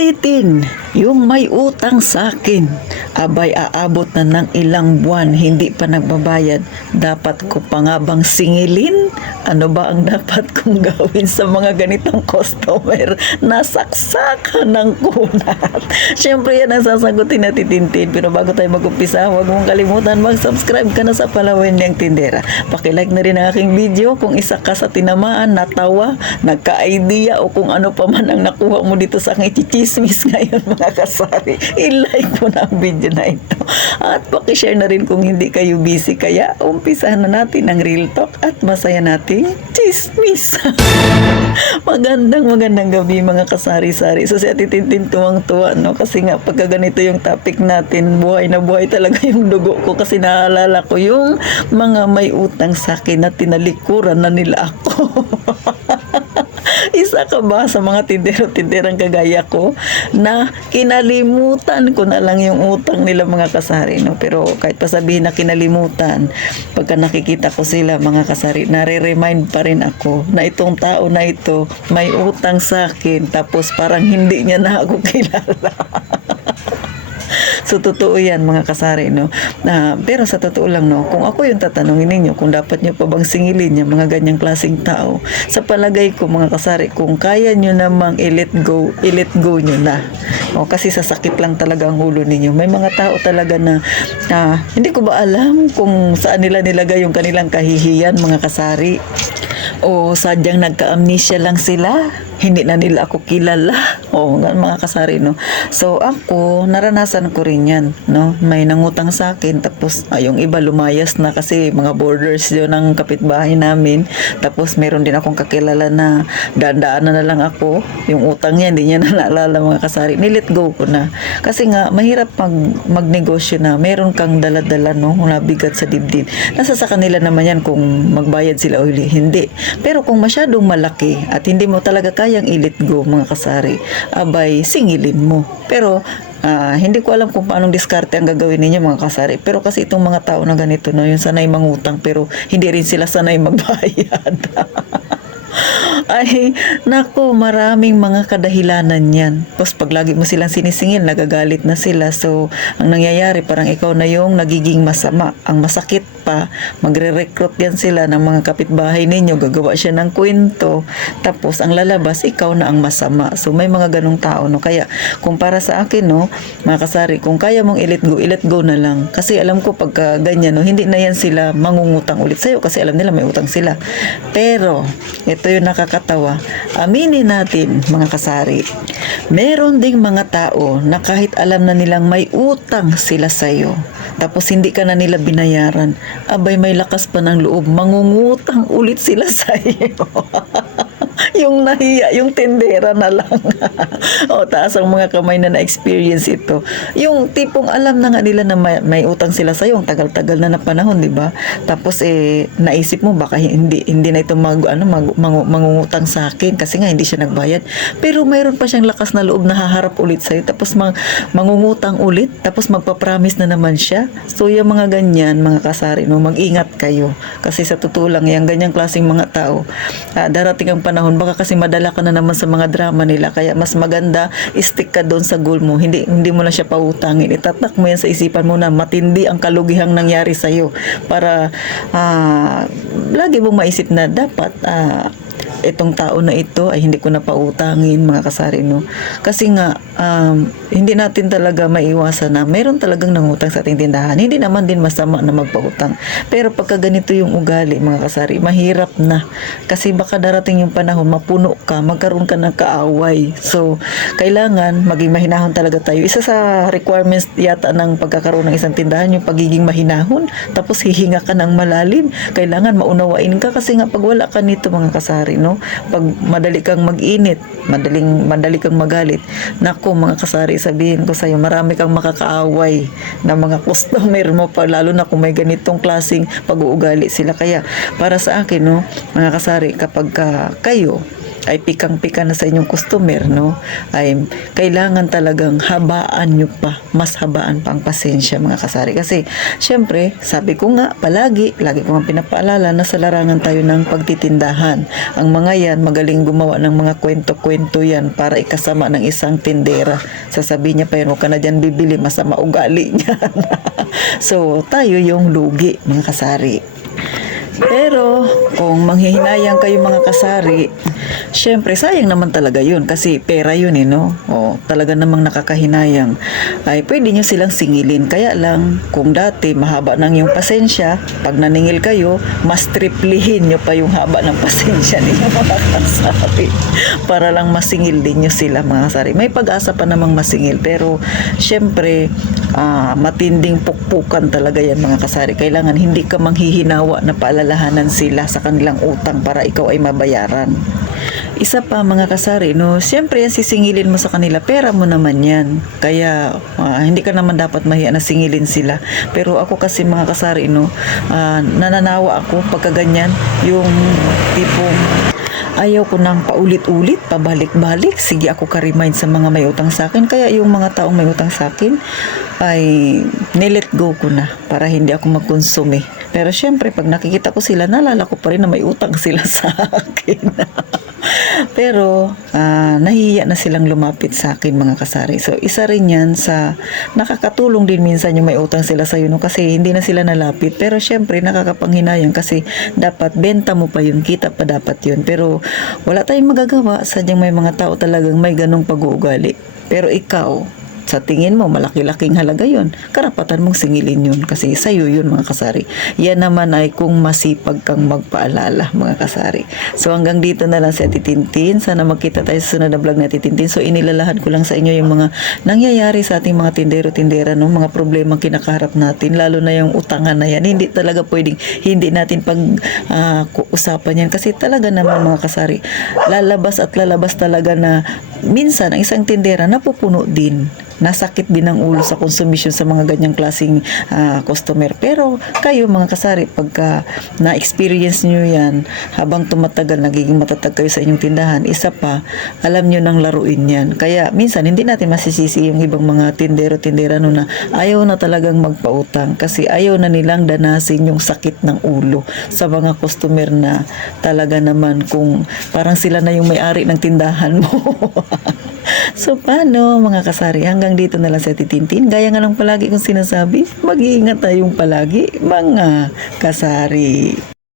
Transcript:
Titin, yung may utang sa akin, abay aabot na ng ilang buwan, hindi pa nagbabayad. Dapat ko pa nga bang singilin? Ano ba ang dapat kong gawin sa mga ganitong customer na saksakan ng kunat? Siyempre yan ang sasagutin natin, Tintin. Pero bago tayo mag-umpisa, huwag mong kalimutan mag-subscribe ka na sa Palawin niyang Tindera. Pakilike na rin ang aking video kung isa ka sa tinamaan, natawa, nagka-idea o kung ano pa man ang nakuha mo dito sa aking chichismis ngayon, mga kasari. I-like mo na ang video na ito. At pakishare na rin kung hindi kayo busy. Kaya umpisahan na natin ang real talk at masaya nating chismis. Magandang gabi, mga kasari-sari. So si Ate Tintin tuwang-tuwa, no? Kasi nga pagka ganito yung topic natin, buhay na buhay talaga yung dugo ko kasi naalala ko yung mga may utang sa akin na tinalikuran na nila ako. Isa ka ba sa mga tindero-tinderang kagaya ko na kinalimutan ko na lang yung utang nila, mga kasari, no? Pero kahit pa sabihin na kinalimutan, pagka nakikita ko sila, mga kasari, nare-remind pa rin ako na itong tao na ito may utang sa akin, tapos parang hindi niya na ako kilala. So, totoo yan, mga kasari, no? Pero sa totoo lang, no, kung ako yung tatanungin ninyo, kung dapat nyo pa bang singilin yung mga ganyang klaseng tao, sa palagay ko, mga kasari, kung kaya nyo namang i-let go nyo na. O, kasi sasakit lang talaga ang ulo ninyo. May mga tao talaga na hindi ko ba alam kung saan nila nilagay yung kanilang kahihiyan, mga kasari. O sadyang nagka-amnesia lang sila, hindi na nila ako kilala. O, mga kasari, no? So, ako, naranasan ko rin yan, no? May nangutang sa akin, tapos yung iba lumayas na kasi mga borders yun ng kapitbahay namin. Tapos, meron din akong kakilala na dandaan na lang ako. Yung utang niya, hindi niya na naalala, mga kasari. Nilet go ko na. Kasi nga, mahirap magnegosyo na. Meron kang dala-dala, no? Nabigat sa dibdib. Nasa sa kanila naman yan kung magbayad sila o hindi. Pero kung masyadong malaki at hindi mo talaga kayang i-let go, mga kasari, abay, singilin mo. Pero, hindi ko alam kung paanong diskarte ang gagawin ninyo, mga kasari. Pero kasi itong mga tao na ganito, no, yung sanay mangutang pero hindi rin sila sanay magbayad. Ay, naku, maraming mga kadahilanan yan. Tapos pag lagi mo silang sinisingil, nagagalit na sila. So, ang nangyayari, parang ikaw na yung nagiging masama. Ang masakit pa, magre-recruit yan sila ng mga kapitbahay ninyo, gagawa siya ng kwento. Tapos, ang lalabas, ikaw na ang masama. So, may mga ganong tao, no? Kaya, kung para sa akin, no, mga kasari, kung kaya mong i-let go na lang. Kasi alam ko, pagka ganyan, no, hindi na yan sila mangungutang ulit sa'yo kasi alam nila may utang sila. Pero, ito yung nakakatawa. Aminin natin, mga kasari, meron ding mga tao na kahit alam na nilang may utang sila sa'yo, tapos hindi ka na nila binayaran, abay may lakas pa ng loob, mangungutang ulit sila sa'yo. Yung nahiya, yung tindera na lang. O, taas ang mga kamay na na-experience ito. Yung tipong alam na nga nila na may utang sila sa'yo, ang tagal-tagal na panahon, di ba? Tapos, naisip mo, baka hindi na ito mangungutang sa akin kasi nga hindi siya nagbayad. Pero mayroon pa siyang lakas na loob na haharap ulit sa'yo. Tapos, mangungutang ulit. Tapos, magpapromise na naman siya. So, yung mga ganyan, mga kasari, no, mag-ingat kayo. Kasi sa totoo lang, yung ganyang klaseng mga tao, darating ang panahon, baka kasi madala ka na naman sa mga drama nila, kaya mas maganda stick ka doon sa goal mo, hindi mo na siya pautangin, itatak mo yan sa isipan mo na matindi ang kalugihang nangyari sa'yo para lagi mong maisip na dapat itong tao na ito ay hindi ko na pautangin, mga kasari, no? Kasi nga hindi natin talaga maiwasan na meron talagang nangutang sa ating tindahan. Hindi naman din masama na magpautang, pero pagka ganito yung ugali, mga kasari, mahirap na kasi baka darating yung panahon mapuno ka, magkaroon ka ng kaaway. So kailangan maging mahinahon talaga tayo. Isa sa requirements yata ng pagkakaroon ng isang tindahan yung pagiging mahinahon, tapos hihinga ka ng malalim. Kailangan maunawain ka kasi nga pag wala ka nito, mga kasari, no, pag madali kang mag-init, madali kang magalit, naku, mga kasari, sabihin ko sa'yo, marami kang makakaaway na mga customer mo pa, lalo na kung may ganitong klaseng pag-uugali sila. Kaya para sa akin, no, mga kasari, kapag kayo ay pikang-pika na sa inyong customer, no, ay kailangan talagang habaan nyo pa, mas habaan pa ang pasensya mga kasari. Kasi syempre, sabi ko nga palagi, lagi ko nga pinapaalala na sa larangan tayo ng pagtitindahan. Ang mga yan, magaling gumawa ng mga kwento-kwento yan para ikasama ng isang tindera. Sasabihin niya pa yan, huwag ka na dyan bibili, masama ugali niya. So, tayo yung lugi mga kasari. Pero kung manghihinayang kayo mga kasari, syempre sayang naman talaga yun kasi pera yun no? O, talaga namang nakakahinayang. Ay pwede nyo silang singilin. Kaya lang kung dati mahaba nang yung pasensya, pag naningil kayo, mas triplihin nyo pa yung haba ng pasensya ninyo mga kasari. Para lang masingil din nyo sila mga kasari. May pag-asa pa namang masingil pero syempre matinding pukpukan talaga yan mga kasari. Kailangan hindi ka manghihinawa na paalalahanan sila sa kanilang utang para ikaw ay mabayaran. Isa pa mga kasari, no, siyempre yan sisingilin mo sa kanila, pera mo naman yan. Kaya hindi ka naman dapat mahiya na singilin sila. Pero ako kasi mga kasari, no, nananawa ako pagka ganyan, yung tipong ayaw ko nang paulit-ulit, pabalik-balik. Sige ako ka-remind sa mga may utang sa akin. Kaya yung mga taong may utang sa akin ay nilet go ko na para hindi ako mag-consume. Pero syempre pag nakikita ko sila, naalala ko pa rin na may utang sila sa akin. Pero nahihiya na silang lumapit sa akin mga kasari. So isa rin yan sa nakakatulong din minsan yung may utang sila sa no, kasi hindi na sila nalapit. Pero syempre nakakapanghinayang kasi dapat benta mo pa yun, kita pa dapat yun. Pero wala tayong magagawa, sadyang may mga tao talagang may ganong pag-uugali. Pero ikaw, sa tingin mo, malaki-laking halaga yun. Karapatan mong singilin yun kasi sa'yo yun mga kasari. Yan naman ay kung masipag kang magpaalala mga kasari. So hanggang dito na lang si Ate Tintin. Sana magkita tayo sa sunod na vlog na Ate Tintin. So inilalahan ko lang sa inyo yung mga nangyayari sa ating mga tindero-tindera, no? Mga problemang kinakaharap natin. Lalo na yung utangan na yan. Hindi talaga pwedeng hindi natin pag-usapan yan. Kasi talaga naman mga kasari, lalabas at lalabas talaga na minsan ang isang tindera napupuno din. Nasakit din ang ulo sa konsumisyon sa mga ganyang klaseng customer. Pero kayo mga kasari, pagka na-experience nyo yan, habang tumatagal, nagiging matatag kayo sa inyong tindahan, isa pa, alam nyo nang laruin yan. Kaya minsan, hindi natin masisisi yung ibang mga tindero-tindera no na ayaw na talagang magpautang kasi ayaw na nilang danasin yung sakit ng ulo sa mga customer na talaga naman kung parang sila na yung may-ari ng tindahan mo. So paano mga kasari, hanggang dito na lang sa Ate Tintin. Gaya nga lang palagi kong sinasabi, mag-iingat tayong palagi mga kasari.